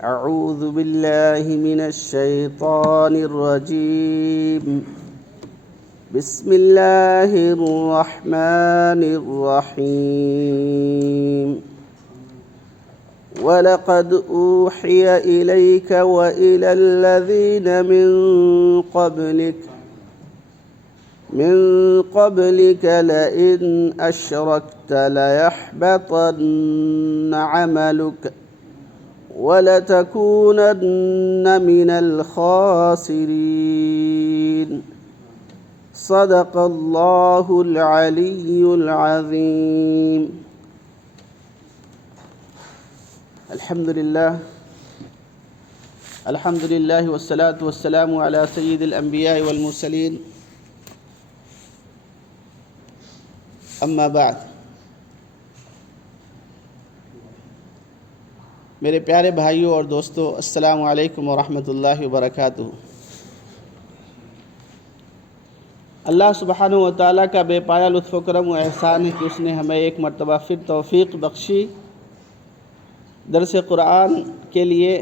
اعوذ باللہ من الشیطان الرجیم بسم اللہ الرحمن الرحیم وَلَقَدْ أُوحِيَ إِلَيْكَ وَإِلَى الَّذِينَ من قبلك لئن أشركت ليحبطن عملك ولتكونن من الخاسرين صدق الله العلي العظيم. الحمد لله والصلاة والسلام على سيد الأنبياء والمرسلين اما بعد. میرے پیارے بھائیوں اور دوستو، السلام علیکم ورحمۃ اللہ وبرکاتہ. اللہ سبحانہ و تعالیٰ کا بے پایا لطف و کرم و احسان ہے کہ اس نے ہمیں ایک مرتبہ پھر توفیق بخشی. درس قرآن کے لیے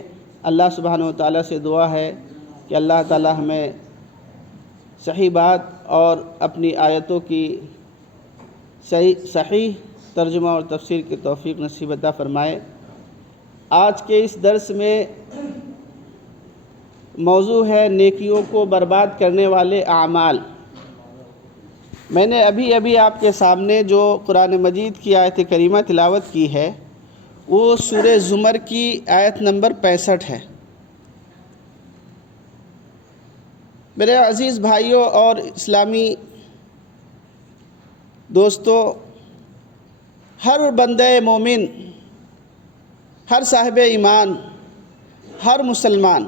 اللہ سبحانہ و تعالیٰ سے دعا ہے کہ اللہ تعالیٰ ہمیں صحیح بات اور اپنی آیتوں کی صحیح ترجمہ اور تفسیر کی توفیق نصیب عطا فرمائے. آج کے اس درس میں موضوع ہے نیکیوں کو برباد کرنے والے اعمال. میں نے ابھی آپ کے سامنے جو قرآن مجید کی آیت کریمہ تلاوت کی ہے وہ سورہ زمر کی آیت نمبر 65 ہے. میرے عزیز بھائیوں اور اسلامی دوستو، ہر بندہ مومن، ہر صاحب ایمان، ہر مسلمان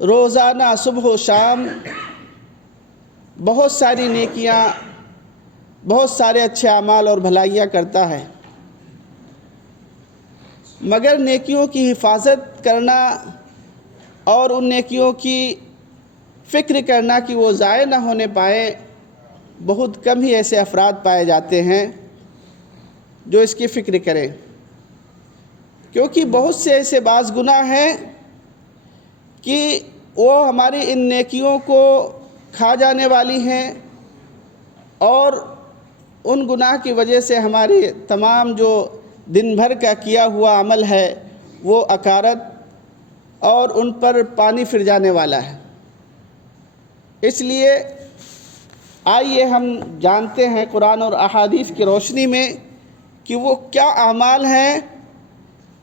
روزانہ صبح و شام بہت ساری نیکیاں، بہت سارے اچھے اعمال اور بھلائیاں کرتا ہے، مگر نیکیوں کی حفاظت کرنا اور ان نیکیوں کی فکر کرنا کہ وہ ضائع نہ ہونے پائیں، بہت کم ہی ایسے افراد پائے جاتے ہیں جو اس کی فکر کریں. کیونکہ بہت سے ایسے بعض گناہ ہیں کہ وہ ہماری ان نیکیوں کو کھا جانے والی ہیں، اور ان گناہ کی وجہ سے ہماری تمام جو دن بھر کا کیا ہوا عمل ہے وہ اکارت اور ان پر پانی پھر جانے والا ہے. اس لیے آئیے ہم جانتے ہیں قرآن اور احادیث کی روشنی میں کہ وہ کیا اعمال ہیں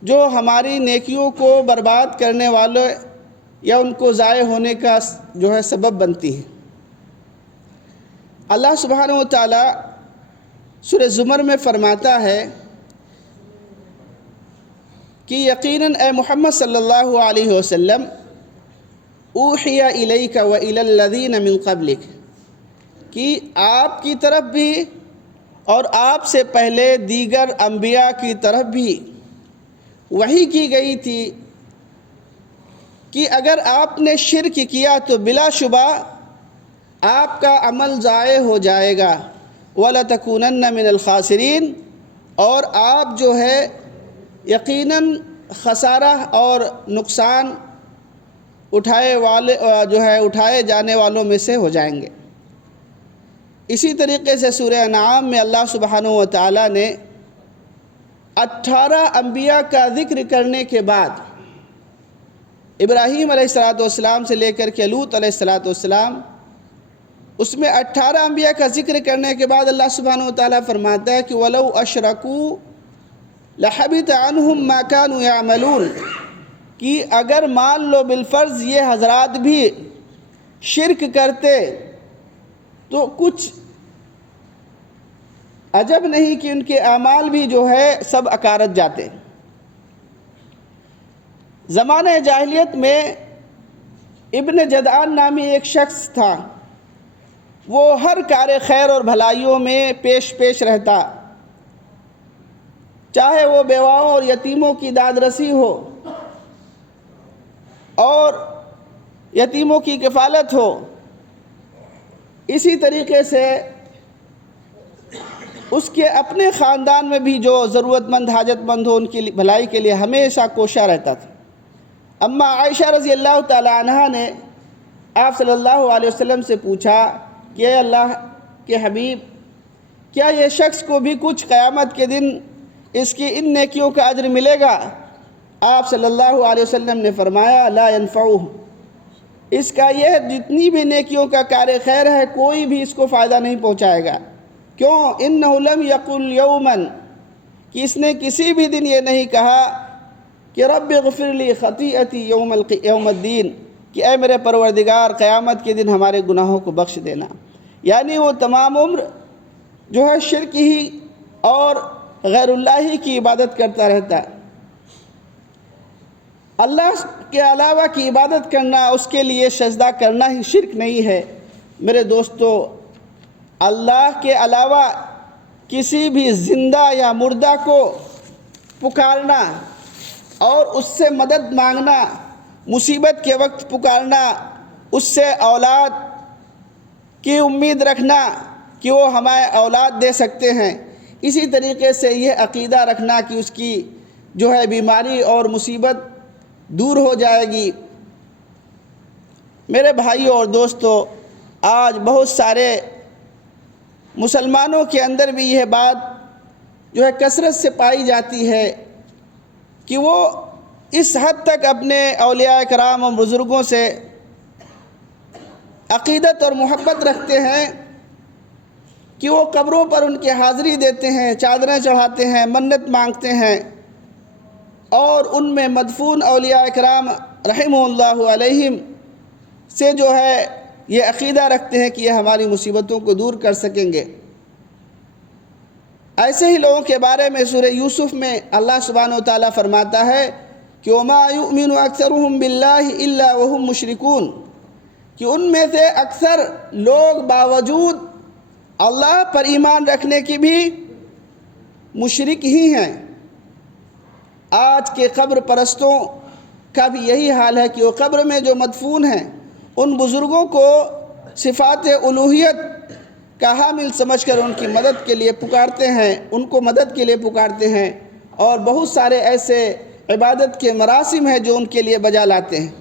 جو ہماری نیکیوں کو برباد کرنے والے یا ان کو ضائع ہونے کا جو ہے سبب بنتی ہیں. اللہ سبحانہ و تعالی سورہ زمر میں فرماتا ہے کہ یقیناً اے محمد صلی اللہ علیہ وسلم اوحی الیک والی الذین من قبلک، کہ آپ کی طرف بھی اور آپ سے پہلے دیگر انبیاء کی طرف بھی وحی کی گئی تھی کہ اگر آپ نے شرک کیا تو بلا شبہ آپ کا عمل ضائع ہو جائے گا، وَلَتَكُونَنَّ مِنَ الْخَاسِرِينَ، اور آپ جو ہے یقیناً خسارہ اور نقصان اٹھائے جانے والوں میں سے ہو جائیں گے. اسی طریقے سے سورہ انعام میں اللہ سبحانہ و تعالیٰ نے 18 انبیاء کا ذکر کرنے کے بعد ابراہیم علیہ السلام سے لے کر کے لوط علیہ السلام، اس میں 18 انبیاء کا ذکر کرنے کے بعد اللہ سبحانہ و تعالیٰ فرماتا ہے کہ وَلَوْ أَشْرَكُوا لَحَبِطَ عَنْهُمْ مَا كَانُوا يَعْمَلُونَ، کہ اگر مان لو بالفرض یہ حضرات بھی شرک کرتے تو کچھ عجب نہیں کہ ان کے اعمال بھی جو ہے سب اکارت جاتے. زمانہ جاہلیت میں ابن جدعان نامی ایک شخص تھا، وہ ہر کار خیر اور بھلائیوں میں پیش رہتا، چاہے وہ بیواؤں اور یتیموں کی داد رسی ہو اور یتیموں کی کفالت ہو. اسی طریقے سے اس کے اپنے خاندان میں بھی جو ضرورت مند حاجت مند ہو ان کی بھلائی کے لیے ہمیشہ کوشاں رہتا تھا۔ اما عائشہ رضی اللہ تعالی عنہا نے آپ صلی اللہ علیہ وسلم سے پوچھا کہ اے اللہ کے حبیب، کیا یہ شخص کو بھی کچھ قیامت کے دن اس کی ان نیکیوں کا اجر ملے گا؟ آپ صلی اللہ علیہ وسلم نے فرمایا لا ينفعہ، اس کا یہ جتنی بھی نیکیوں کا کار خیر ہے کوئی بھی اس کو فائدہ نہیں پہنچائے گا۔ کیوں؟ انہ لم یقل یوما، کہ اس نے کسی بھی دن یہ نہیں کہا کہ رب اغفر لی خطیئتی یوم الدین، کہ اے میرے پروردگار قیامت کے دن ہمارے گناہوں کو بخش دینا۔ یعنی وہ تمام عمر جو ہے شرک ہی اور غیر اللہ ہی کی عبادت کرتا رہتا ہے۔ اللہ کے علاوہ کی عبادت کرنا، اس کے لیے سجدہ کرنا ہی شرک نہیں ہے۔ میرے دوستو، اللہ کے علاوہ کسی بھی زندہ یا مردہ کو پکارنا اور اس سے مدد مانگنا، مصیبت کے وقت پکارنا، اس سے اولاد کی امید رکھنا کہ وہ ہمیں اولاد دے سکتے ہیں، اسی طریقے سے یہ عقیدہ رکھنا کہ اس کی جو ہے بیماری اور مصیبت دور ہو جائے گی۔ میرے بھائیوں اور دوستو، آج بہت سارے مسلمانوں کے اندر بھی یہ بات جو ہے کثرت سے پائی جاتی ہے کہ وہ اس حد تک اپنے اولیاء کرام اور بزرگوں سے عقیدت اور محبت رکھتے ہیں کہ وہ قبروں پر ان کی حاضری دیتے ہیں، چادریں چڑھاتے ہیں، منت مانگتے ہیں، اور ان میں مدفون اولیاء کرام رحمہ اللہ علیہم سے جو ہے یہ عقیدہ رکھتے ہیں کہ یہ ہماری مصیبتوں کو دور کر سکیں گے۔ ایسے ہی لوگوں کے بارے میں سورہ یوسف میں اللہ سبحانہ و تعالیٰ فرماتا ہے کہ وَمَا يُؤْمِنُ أَكْثَرُهُمْ بِاللَّهِ إِلَّا وَهُمْ مُشْرِكُونَ، کہ ان میں سے اکثر لوگ باوجود اللہ پر ایمان رکھنے کی بھی مشرک ہی ہیں۔ آج کے قبر پرستوں کا بھی یہی حال ہے کہ وہ قبر میں جو مدفون ہیں ان بزرگوں کو صفات الوہیت کا حامل سمجھ کر ان کی مدد کے لیے پکارتے ہیں، ان کو مدد کے لیے پکارتے ہیں، اور بہت سارے ایسے عبادت کے مراسم ہیں جو ان کے لیے بجا لاتے ہیں۔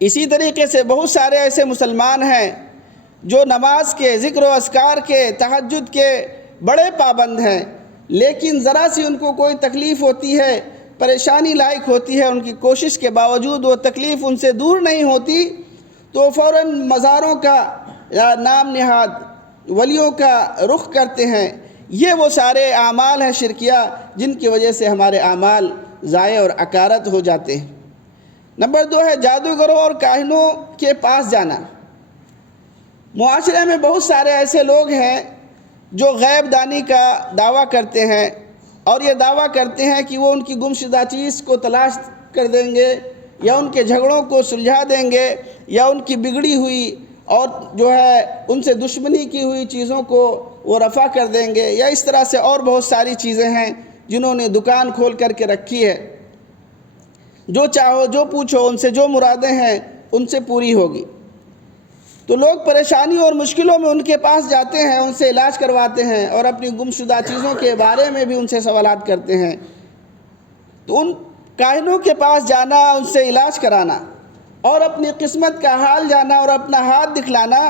اسی طریقے سے بہت سارے ایسے مسلمان ہیں جو نماز کے، ذکر و اذکار کے، تہجد کے بڑے پابند ہیں، لیکن ذرا سی ان کو کوئی تکلیف ہوتی ہے، پریشانی لاحق ہوتی ہے، ان کی کوشش کے باوجود وہ تکلیف ان سے دور نہیں ہوتی تو فوراً مزاروں کا یا نام نہاد ولیوں کا رخ کرتے ہیں۔ یہ وہ سارے اعمال ہیں شرکیہ جن کی وجہ سے ہمارے اعمال ضائع اور اکارت ہو جاتے ہیں۔ نمبر 2 ہے جادوگروں اور کاہنوں کے پاس جانا۔ معاشرے میں بہت سارے ایسے لوگ ہیں جو غیب دانی کا دعویٰ کرتے ہیں اور یہ دعویٰ کرتے ہیں کہ وہ ان کی گمشدہ چیز کو تلاش کر دیں گے، یا ان کے جھگڑوں کو سلجھا دیں گے، یا ان کی بگڑی ہوئی اور جو ہے ان سے دشمنی کی ہوئی چیزوں کو وہ رفع کر دیں گے، یا اس طرح سے اور بہت ساری چیزیں ہیں جنہوں نے دکان کھول کر کے رکھی ہے۔ جو چاہو جو پوچھو، ان سے جو مرادیں ہیں ان سے پوری ہوگی۔ تو لوگ پریشانی اور مشکلوں میں ان کے پاس جاتے ہیں، ان سے علاج کرواتے ہیں اور اپنی گمشدہ چیزوں کے بارے میں بھی ان سے سوالات کرتے ہیں۔ تو ان کاہنوں کے پاس جانا، ان سے علاج کرانا اور اپنی قسمت کا حال جانا اور اپنا ہاتھ دکھلانا،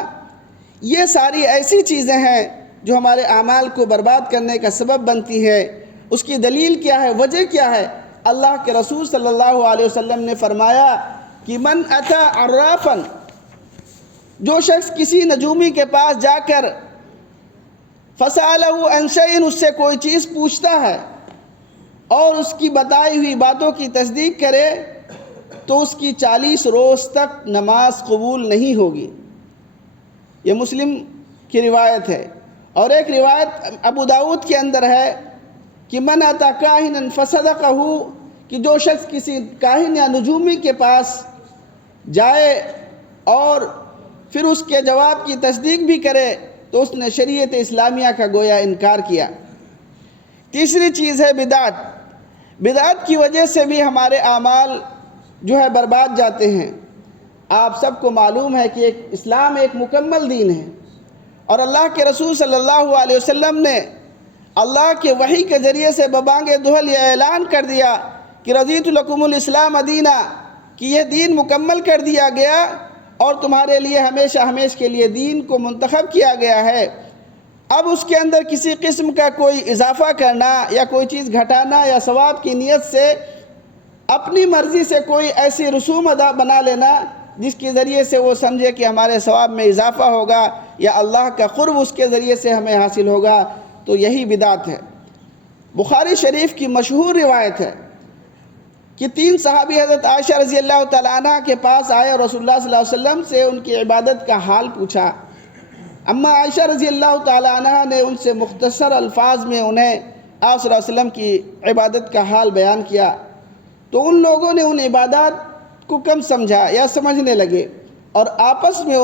یہ ساری ایسی چیزیں ہیں جو ہمارے اعمال کو برباد کرنے کا سبب بنتی ہے۔ اس کی دلیل کیا ہے؟ وجہ کیا ہے؟ اللہ کے رسول صلی اللہ علیہ وسلم نے فرمایا کہ من اتی عرافا، جو شخص کسی نجومی کے پاس جا کر فسألہ عن شیء، اس سے کوئی چیز پوچھتا ہے اور اس کی بتائی ہوئی باتوں کی تصدیق کرے تو اس کی 40 روز تک نماز قبول نہیں ہوگی۔ یہ مسلم کی روایت ہے۔ اور ایک روایت ابو داؤد کے اندر ہے کہ من اتی کاہنا فصدقہ، کہ جو شخص کسی کاہن یا نجومی کے پاس جائے اور پھر اس کے جواب کی تصدیق بھی کرے تو اس نے شریعت اسلامیہ کا گویا انکار کیا۔ تیسری چیز ہے بدعت۔ بدعت کی وجہ سے بھی ہمارے اعمال جو ہے برباد جاتے ہیں۔ آپ سب کو معلوم ہے کہ اسلام ایک مکمل دین ہے اور اللہ کے رسول صلی اللہ علیہ وسلم نے اللہ کے وحی کے ذریعے سے ببانگ دہل یہ اعلان کر دیا کہ رضیت لکم الاسلام دینا، کہ یہ دین مکمل کر دیا گیا اور تمہارے لیے ہمیشہ ہمیشہ کے لیے دین کو منتخب کیا گیا ہے۔ اب اس کے اندر کسی قسم کا کوئی اضافہ کرنا یا کوئی چیز گھٹانا یا ثواب کی نیت سے اپنی مرضی سے کوئی ایسی رسوم ادا بنا لینا جس کے ذریعے سے وہ سمجھے کہ ہمارے ثواب میں اضافہ ہوگا یا اللہ کا قرب اس کے ذریعے سے ہمیں حاصل ہوگا، تو یہی بدعت ہے۔ بخاری شریف کی مشہور روایت ہے کہ 3 صحابی حضرت عائشہ رضی اللہ تعالیٰ عنہ کے پاس آئے اور رسول اللہ صلی اللہ علیہ وسلم سے ان کی عبادت کا حال پوچھا۔ اما عائشہ رضی اللہ تعالیٰ عنہ نے ان سے مختصر الفاظ میں انہیں آپ صلی اللہ علیہ وسلم کی عبادت کا حال بیان کیا، تو ان لوگوں نے ان عبادات کو کم سمجھا یا سمجھنے لگے اور آپس میں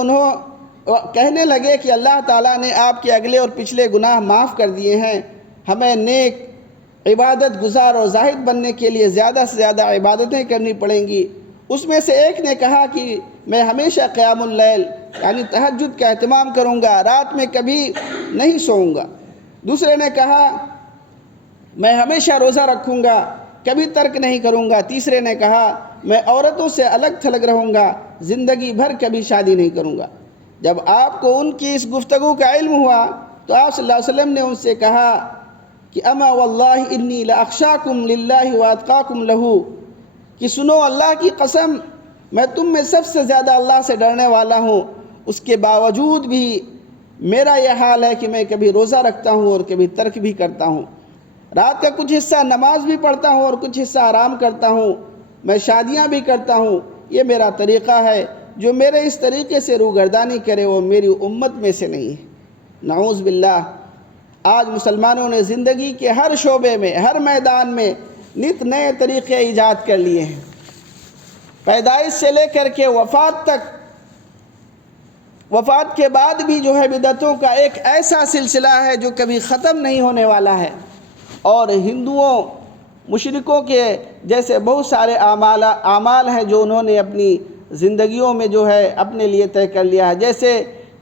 کہنے لگے کہ اللہ تعالیٰ نے آپ کے اگلے اور پچھلے گناہ معاف کر دیے ہیں، ہمیں نیک عبادت گزار اور زاہد بننے کے لیے زیادہ سے زیادہ عبادتیں کرنی پڑیں گی۔ اس میں سے ایک نے کہا کہ میں ہمیشہ قیام اللیل یعنی تہجد کا اہتمام کروں گا، رات میں کبھی نہیں سوؤں گا۔ دوسرے نے کہا میں ہمیشہ روزہ رکھوں گا، کبھی ترک نہیں کروں گا۔ تیسرے نے کہا میں عورتوں سے الگ تھلگ رہوں گا، زندگی بھر کبھی شادی نہیں کروں گا۔ جب آپ کو ان کی اس گفتگو کا علم ہوا تو آپ صلی اللہ علیہ وسلم نے ان سے کہا کہ اما واللہ انی لاخشاکم للہ واتقاکم لہ، کہ سنو اللہ کی قسم میں تم میں سب سے زیادہ اللہ سے ڈرنے والا ہوں، اس کے باوجود بھی میرا یہ حال ہے کہ میں کبھی روزہ رکھتا ہوں اور کبھی ترک بھی کرتا ہوں، رات کا کچھ حصہ نماز بھی پڑھتا ہوں اور کچھ حصہ آرام کرتا ہوں، میں شادیاں بھی کرتا ہوں، یہ میرا طریقہ ہے، جو میرے اس طریقے سے روگردانی کرے وہ میری امت میں سے نہیں ہے۔ نعوذ باللہ، آج مسلمانوں نے زندگی کے ہر شعبے میں ہر میدان میں نت نئے طریقے ایجاد کر لیے ہیں، پیدائش سے لے کر کے وفات تک، وفات کے بعد بھی جو ہے بدعتوں کا ایک ایسا سلسلہ ہے جو کبھی ختم نہیں ہونے والا ہے۔ اور ہندوؤں مشرکوں کے جیسے بہت سارے اعمال ہیں جو انہوں نے اپنی زندگیوں میں جو ہے اپنے لیے طے کر لیا ہے، جیسے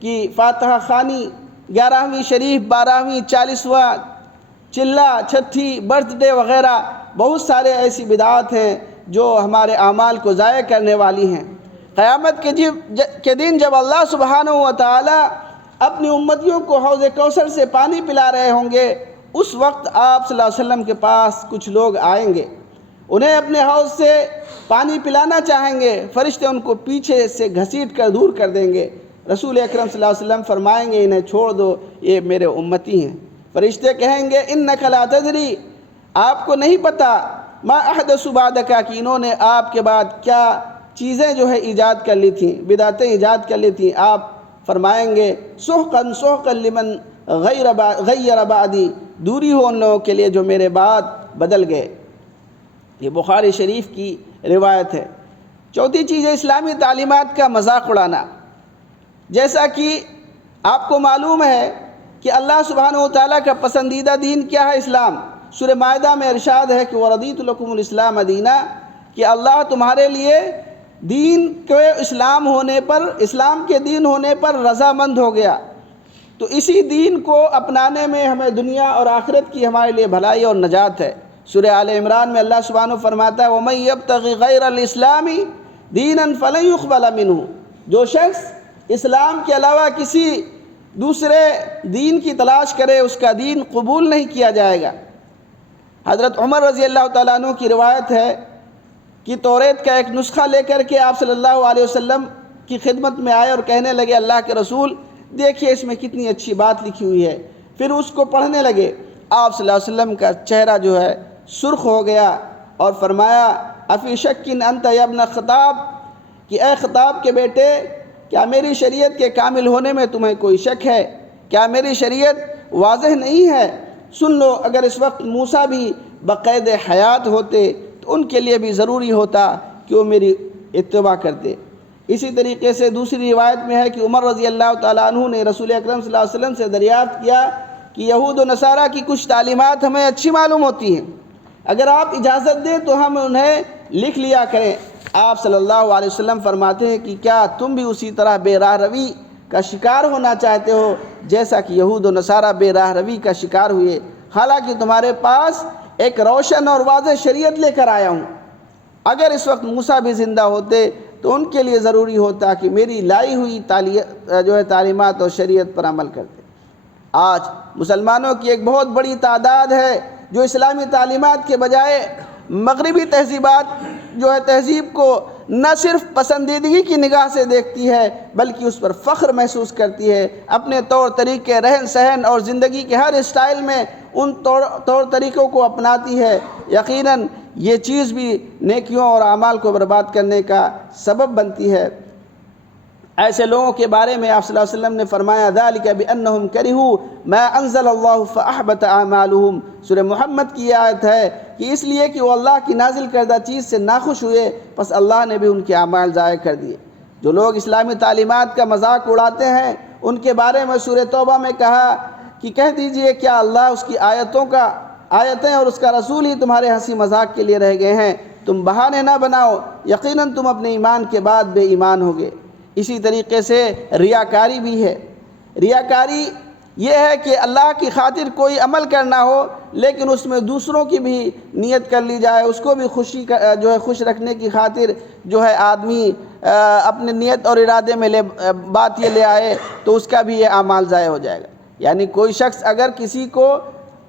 کہ فاتحہ خوانی، 11ویں شریف، 12ویں، 40واں چلہ، چھٹی، برتھ ڈے وغیرہ، بہت سارے ایسی بدعات ہیں جو ہمارے اعمال کو ضائع کرنے والی ہیں۔ قیامت کے دن جب اللہ سبحانہ و تعالی اپنی امتیوں کو حوض کوثر سے پانی پلا رہے ہوں گے، اس وقت آپ صلی اللہ علیہ وسلم کے پاس کچھ لوگ آئیں گے، انہیں اپنے حوض سے پانی پلانا چاہیں گے، فرشتے ان کو پیچھے سے گھسیٹ کر دور کر دیں گے۔ رسول اکرم صلی اللہ علیہ وسلم فرمائیں گے انہیں چھوڑ دو، یہ میرے امتی ہیں۔ فرشتے کہیں گے انک لا تدری، آپ کو نہیں پتہ، ما احدث بعدک، کہ انہوں نے آپ کے بعد کیا چیزیں جو ہے ایجاد کر لی تھیں، بدعتیں ایجاد کر لی تھیں۔ آپ فرمائیں گے سحقا سحقا لمن غیر بعدی، دوری ہو ان لوگوں کے لیے جو میرے بعد بدل گئے۔ یہ بخاری شریف کی روایت ہے۔ چوتھی چیز ہے اسلامی تعلیمات کا مذاق اڑانا۔ جیسا کہ آپ کو معلوم ہے کہ اللہ سبحانہ و تعالیٰ کا پسندیدہ دین کیا ہے؟ اسلام۔ سورہ مائدہ میں ارشاد ہے کہ وَرَضِيتُ لَكُمُ الْإِسْلَامَ دِينًا، کہ اللہ تمہارے لیے دین کے اسلام ہونے پر، اسلام کے دین ہونے پر رضامند ہو گیا۔ تو اسی دین کو اپنانے میں ہمیں دنیا اور آخرت کی ہمارے لیے بھلائی اور نجات ہے۔ سورہ آل عمران میں اللہ سبحانہ فرماتا ہے وَمَن يَبْتَغِ غَيْرَ الْإِسْلَامِ دِينًا فَلَن يُقْبَلَ مِنْهُ، جو شخص اسلام کے علاوہ کسی دوسرے دین کی تلاش کرے اس کا دین قبول نہیں کیا جائے گا۔ حضرت عمر رضی اللہ تعالیٰ عنہ کی روایت ہے کہ توریت کا ایک نسخہ لے کر کے آپ صلی اللہ علیہ وسلم کی خدمت میں آئے اور کہنے لگے اللہ کے رسول دیکھیے اس میں کتنی اچھی بات لکھی ہوئی ہے۔ پھر اس کو پڑھنے لگے، آپ صلی اللہ علیہ وسلم کا چہرہ جو ہے سرخ ہو گیا اور فرمایا افی شک انت یا ابن خطاب، کہ اے خطاب کے بیٹے کیا میری شریعت کے کامل ہونے میں تمہیں کوئی شک ہے؟ کیا میری شریعت واضح نہیں ہے؟ سن لو، اگر اس وقت موسیٰ بھی بقید حیات ہوتے تو ان کے لیے بھی ضروری ہوتا کہ وہ میری اتباع کرتے۔ اسی طریقے سے دوسری روایت میں ہے کہ عمر رضی اللہ تعالیٰ عنہ نے رسول اکرم صلی اللہ علیہ وسلم سے دریافت کیا کہ یہود و نصارہ کی کچھ تعلیمات ہمیں اچھی معلوم ہوتی ہیں، اگر آپ اجازت دیں تو ہم انہیں لکھ لیا کریں۔ آپ صلی اللہ علیہ وسلم فرماتے ہیں کہ کیا تم بھی اسی طرح بے راہ روی کا شکار ہونا چاہتے ہو جیسا کہ یہود و نصارہ بے راہ روی کا شکار ہوئے، حالانکہ تمہارے پاس ایک روشن اور واضح شریعت لے کر آیا ہوں۔ اگر اس وقت موسیٰ بھی زندہ ہوتے تو ان کے لیے ضروری ہوتا کہ میری لائی ہوئی تعلیمات اور شریعت پر عمل کرتے۔ آج مسلمانوں کی ایک بہت بڑی تعداد ہے جو اسلامی تعلیمات کے بجائے مغربی تہذیب کو نہ صرف پسندیدگی کی نگاہ سے دیکھتی ہے بلکہ اس پر فخر محسوس کرتی ہے، اپنے طور طریقے، رہن سہن اور زندگی کے ہر اسٹائل میں ان طور طریقوں کو اپناتی ہے۔ یقیناً یہ چیز بھی نیکیوں اور اعمال کو برباد کرنے کا سبب بنتی ہے۔ ایسے لوگوں کے بارے میں آپ صلی اللہ علیہ وسلم نے فرمایا ذَلِكَ بِأَنَّهُمْ كَرِهُوا مَا أَنزَلَ اللَّهُ فَأَحْبَطَ أَعْمَالُهُمْ سورہ محمد کی یہ آیت ہے کہ اس لیے کہ وہ اللہ کی نازل کردہ چیز سے ناخوش ہوئے، پس اللہ نے بھی ان کے اعمال ضائع کر دیے۔ جو لوگ اسلامی تعلیمات کا مذاق اڑاتے ہیں ان کے بارے میں سورہ توبہ میں کہا کہ کہہ دیجئے کیا اللہ اس کی آیتیں اور اس کا رسول ہی تمہارے ہنسی مذاق کے لیے رہ گئے ہیں؟ تم بہانے نہ بناؤ، یقیناً تم اپنے ایمان کے بعد بے ایمان ہوگے۔ اسی طریقے سے ریاکاری بھی ہے۔ ریاکاری یہ ہے کہ اللہ کی خاطر کوئی عمل کرنا ہو لیکن اس میں دوسروں کی بھی نیت کر لی جائے، اس کو بھی خوش رکھنے کی خاطر آدمی اپنے نیت اور ارادے میں بات یہ لے آئے تو اس کا بھی یہ اعمال ضائع ہو جائے گا۔ یعنی کوئی شخص اگر کسی کو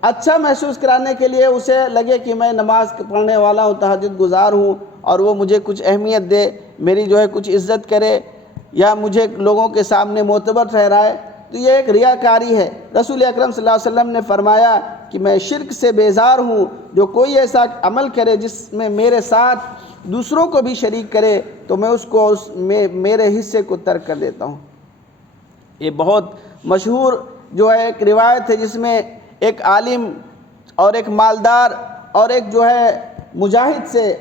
اچھا محسوس کرانے کے لیے اسے لگے کہ میں نماز پڑھنے والا ہوں، تہجد گزار ہوں اور وہ مجھے کچھ اہمیت دے، میری کچھ عزت کرے یا مجھے لوگوں کے سامنے معتبر ٹھہرائے، تو یہ ایک ریاکاری ہے۔ رسول اکرم صلی اللہ علیہ وسلم نے فرمایا کہ میں شرک سے بیزار ہوں، جو کوئی ایسا عمل کرے جس میں میرے ساتھ دوسروں کو بھی شریک کرے تو میں اس کو میرے حصے کو ترک کر دیتا ہوں۔ یہ بہت مشہور ایک روایت ہے جس میں ایک عالم اور ایک مالدار اور ایک مجاہد سے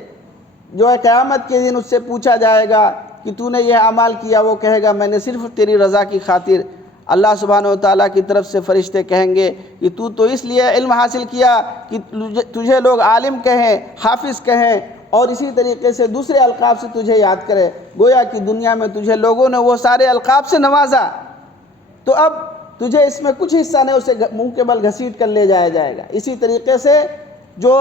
قیامت کے دن اس سے پوچھا جائے گا کہ تو نے یہ اعمال کیا، وہ کہے گا میں نے صرف تیری رضا کی خاطر۔ اللہ سبحانہ و تعالیٰ کی طرف سے فرشتے کہیں گے کہ تو اس لیے علم حاصل کیا کہ تجھے لوگ عالم کہیں، حافظ کہیں اور اسی طریقے سے دوسرے القاب سے تجھے یاد کرے، گویا کہ دنیا میں تجھے لوگوں نے وہ سارے القاب سے نوازا، تو اب تجھے اس میں کچھ حصہ نہیں، اسے منہ کے بل گھسیٹ کر لے جایا جائے گا۔ اسی طریقے سے جو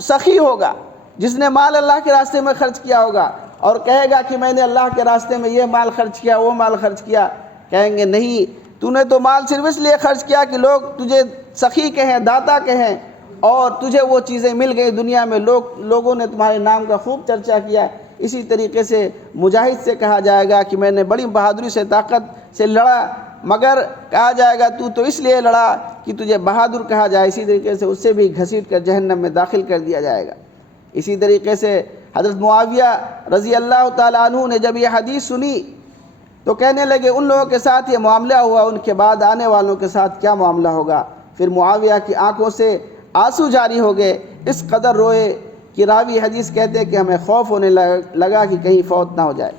سخی ہوگا، جس نے مال اللہ کے راستے میں خرچ کیا ہوگا اور کہے گا کہ میں نے اللہ کے راستے میں یہ مال خرچ کیا، وہ مال خرچ کیا، کہیں گے نہیں، تو نے تو مال صرف اس لیے خرچ کیا کہ لوگ تجھے سخی کہیں، داتا کہیں، اور تجھے وہ چیزیں مل گئی دنیا میں، لوگوں نے تمہارے نام کا خوب چرچا کیا۔ اسی طریقے سے مجاہد سے کہا جائے گا کہ میں نے بڑی بہادری سے، طاقت سے لڑا، مگر کہا جائے گا تو اس لیے لڑا کہ تجھے بہادر کہا جائے، اسی طریقے سے اس سے بھی گھسیٹ کر جہنم میں داخل کر دیا جائے گا۔ اسی طریقے سے حضرت معاویہ رضی اللہ تعالیٰ عنہ نے جب یہ حدیث سنی تو کہنے لگے ان لوگوں کے ساتھ یہ معاملہ ہوا، ان کے بعد آنے والوں کے ساتھ کیا معاملہ ہوگا؟ پھر معاویہ کی آنکھوں سے آنسو جاری ہو گئے، اس قدر روئے کہ راوی حدیث کہتے ہیں کہ ہمیں خوف ہونے لگا کہ کہیں فوت نہ ہو جائے۔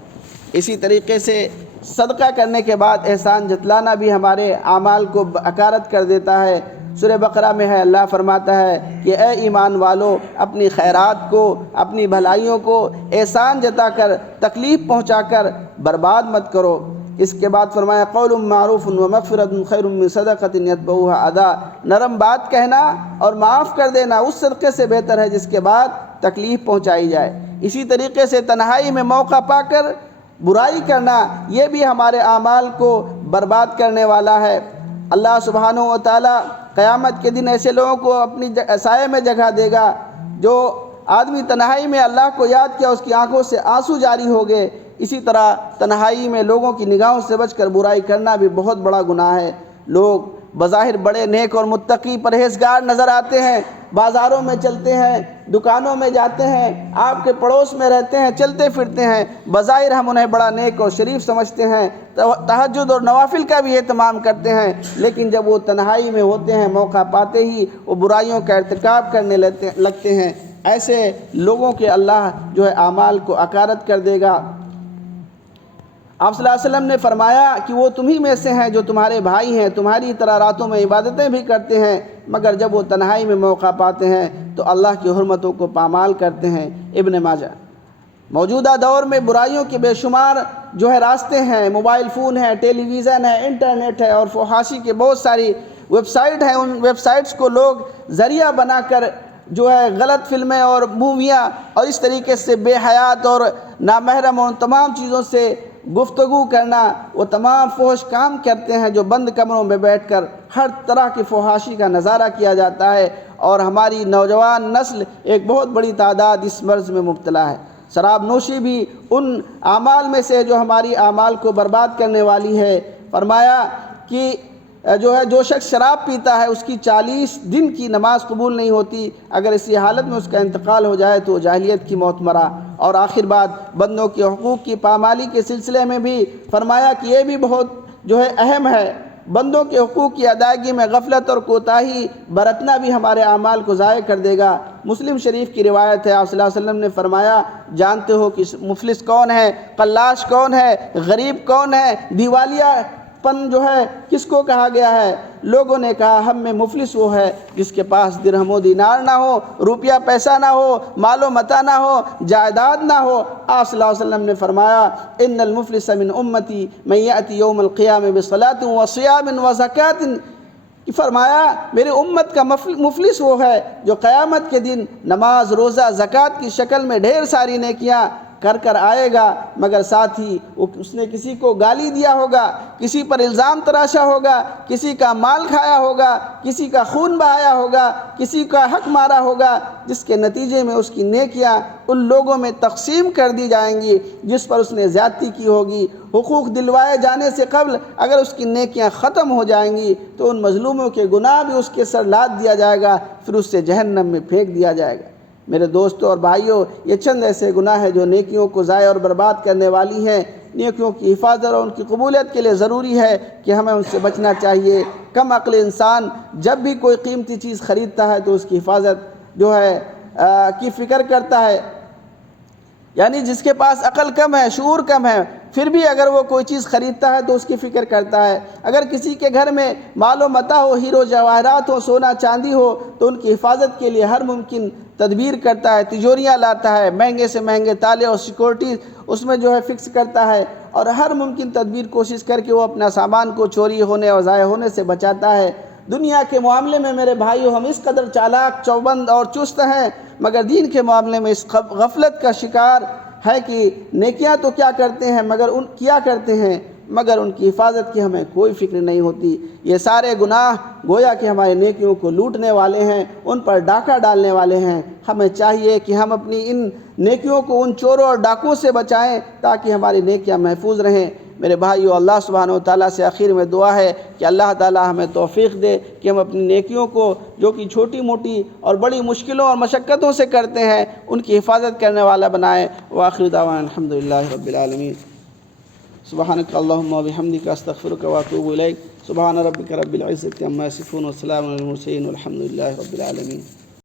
اسی طریقے سے صدقہ کرنے کے بعد احسان جتلانا بھی ہمارے اعمال کو اکارت کر دیتا ہے۔ سورہ بقرہ میں ہے، اللہ فرماتا ہے کہ اے ایمان والو، اپنی خیرات کو، اپنی بھلائیوں کو احسان جتا کر، تکلیف پہنچا کر برباد مت کرو۔ اس کے بعد فرمایا قول معروف و مغفرۃ خیر من صدقۃ یتبعها اذی، نرم بات کہنا اور معاف کر دینا اس صدقے سے بہتر ہے جس کے بعد تکلیف پہنچائی جائے۔ اسی طریقے سے تنہائی میں موقع پا کر برائی کرنا، یہ بھی ہمارے اعمال کو برباد کرنے والا ہے۔ اللہ سبحانہ و تعالیٰ قیامت کے دن ایسے لوگوں کو اپنی سائے میں جگہ دے گا، جو آدمی تنہائی میں اللہ کو یاد کیا، اس کی آنکھوں سے آنسو جاری ہو گئے۔ اسی طرح تنہائی میں لوگوں کی نگاہوں سے بچ کر برائی کرنا بھی بہت بڑا گناہ ہے۔ لوگ بظاہر بڑے نیک اور متقی پرہیزگار نظر آتے ہیں، بازاروں میں چلتے ہیں، دکانوں میں جاتے ہیں، آپ کے پڑوس میں رہتے ہیں، چلتے پھرتے ہیں، بظاہر ہم انہیں بڑا نیک اور شریف سمجھتے ہیں، تہجد اور نوافل کا بھی اہتمام کرتے ہیں، لیکن جب وہ تنہائی میں ہوتے ہیں موقع پاتے ہی وہ برائیوں کا ارتکاب کرنے لگتے ہیں۔ ایسے لوگوں کے اللہ اعمال کو اکارت کر دے گا۔ آپ صلی اللہ علیہ وسلم نے فرمایا کہ وہ تمہیں میں سے ہیں جو تمہارے بھائی ہیں، تمہاری طرح راتوں میں عبادتیں بھی کرتے ہیں، مگر جب وہ تنہائی میں موقع پاتے ہیں تو اللہ کی حرمتوں کو پامال کرتے ہیں۔ ابن ماجہ۔ موجودہ دور میں برائیوں کے بے شمار جو ہے راستے ہیں، موبائل فون ہے، ٹیلی ویژن ہے، انٹرنیٹ ہے، اور فحاشی کے بہت ساری ویب سائٹ ہیں. ان ویب سائٹس کو لوگ ذریعہ بنا کر جو ہے غلط فلمیں اور موویاں اور اس طریقے سے بے حیات اور نامحرم اور تمام چیزوں سے گفتگو کرنا، وہ تمام فحش کام کرتے ہیں جو بند کمروں میں بیٹھ کر ہر طرح کی فحاشی کا نظارہ کیا جاتا ہے. اور ہماری نوجوان نسل ایک بہت بڑی تعداد اس مرض میں مبتلا ہے. شراب نوشی بھی ان اعمال میں سے جو ہماری اعمال کو برباد کرنے والی ہے. فرمایا کہ جو شخص شراب پیتا ہے اس کی 40 دن کی نماز قبول نہیں ہوتی، اگر اسی حالت میں اس کا انتقال ہو جائے تو جاہلیت کی موت مرا. اور آخر بات بندوں کے حقوق کی پامالی کے سلسلے میں بھی فرمایا کہ یہ بھی بہت جو ہے اہم ہے. بندوں کے حقوق کی ادائیگی میں غفلت اور کوتاہی برتنا بھی ہمارے اعمال کو ضائع کر دے گا. مسلم شریف کی روایت ہے، آپ صلی اللہ علیہ وسلم نے فرمایا، جانتے ہو کہ مفلس کون ہے، قلاش کون ہے، غریب کون ہے، دیوالیہ پن جو ہے کس کو کہا گیا ہے؟ لوگوں نے کہا ہم میں مفلس وہ ہے جس کے پاس درہم و دینار نہ ہو، روپیہ پیسہ نہ ہو، مال و متاع نہ ہو، جائیداد نہ ہو. آپ صلی اللہ علیہ وسلم نے فرمایا ان المفلس من امتی من یأتی یوم القیامہ بصلاۃ وصیام وزکوٰۃ. فرمایا میرے امت کا مفلس وہ ہے جو قیامت کے دن نماز، روزہ، زکوٰۃ کی شکل میں ڈھیر ساری نیکیاں کر کر آئے گا، مگر ساتھ ہی اس نے کسی کو گالی دیا ہوگا، کسی پر الزام تراشا ہوگا، کسی کا مال کھایا ہوگا، کسی کا خون بہایا ہوگا، کسی کا حق مارا ہوگا، جس کے نتیجے میں اس کی نیکیاں ان لوگوں میں تقسیم کر دی جائیں گی جس پر اس نے زیادتی کی ہوگی. حقوق دلوائے جانے سے قبل اگر اس کی نیکیاں ختم ہو جائیں گی تو ان مظلوموں کے گناہ بھی اس کے سر لاد دیا جائے گا، پھر اس سے جہنم میں پھینک دیا جائے گا. میرے دوستوں اور بھائیوں، یہ چند ایسے گناہ ہیں جو نیکیوں کو ضائع اور برباد کرنے والی ہیں. نیکیوں کی حفاظت اور ان کی قبولیت کے لیے ضروری ہے کہ ہمیں ان سے بچنا چاہیے. کم عقل انسان جب بھی کوئی قیمتی چیز خریدتا ہے تو اس کی حفاظت جو ہے کی فکر کرتا ہے. یعنی جس کے پاس عقل کم ہے، شعور کم ہے، پھر بھی اگر وہ کوئی چیز خریدتا ہے تو اس کی فکر کرتا ہے. اگر کسی کے گھر میں مال و متاع ہو، ہیرو جواہرات ہو، سونا چاندی ہو، تو ان کی حفاظت کے لیے ہر ممکن تدبیر کرتا ہے. تجوریاں لاتا ہے، مہنگے سے مہنگے تالے اور سیکورٹی اس میں جو ہے فکس کرتا ہے، اور ہر ممکن تدبیر کوشش کر کے وہ اپنا سامان کو چوری ہونے اور ضائع ہونے سے بچاتا ہے. دنیا کے معاملے میں میرے بھائیو ہم اس قدر چالاک، چوبند اور چست ہیں، مگر دین کے معاملے میں اس غفلت کا شکار ہے کہ نیکیاں تو کیا کرتے ہیں مگر ان کی حفاظت کی ہمیں کوئی فکر نہیں ہوتی. یہ سارے گناہ گویا کہ ہمارے نیکیوں کو لوٹنے والے ہیں، ان پر ڈاکہ ڈالنے والے ہیں. ہمیں چاہیے کہ ہم اپنی ان نیکیوں کو ان چوروں اور ڈاکوں سے بچائیں تاکہ ہماری نیکیاں محفوظ رہیں. میرے بھائیو، اللہ سبحانہ و تعالیٰ سے آخر میں دعا ہے کہ اللہ تعالیٰ ہمیں توفیق دے کہ ہم اپنی نیکیوں کو جو کہ چھوٹی موٹی اور بڑی مشکلوں اور مشقتوں سے کرتے ہیں ان کی حفاظت کرنے والا بنائے. وآخر دعوانا الحمدللہ رب العالمین. سبحانک اللہم و بحمدک استغفرک و اتوب الیک. سبحان ربک رب العزة عما یصفون وسلام علی المرسلین والحمدللہ رب العالمین.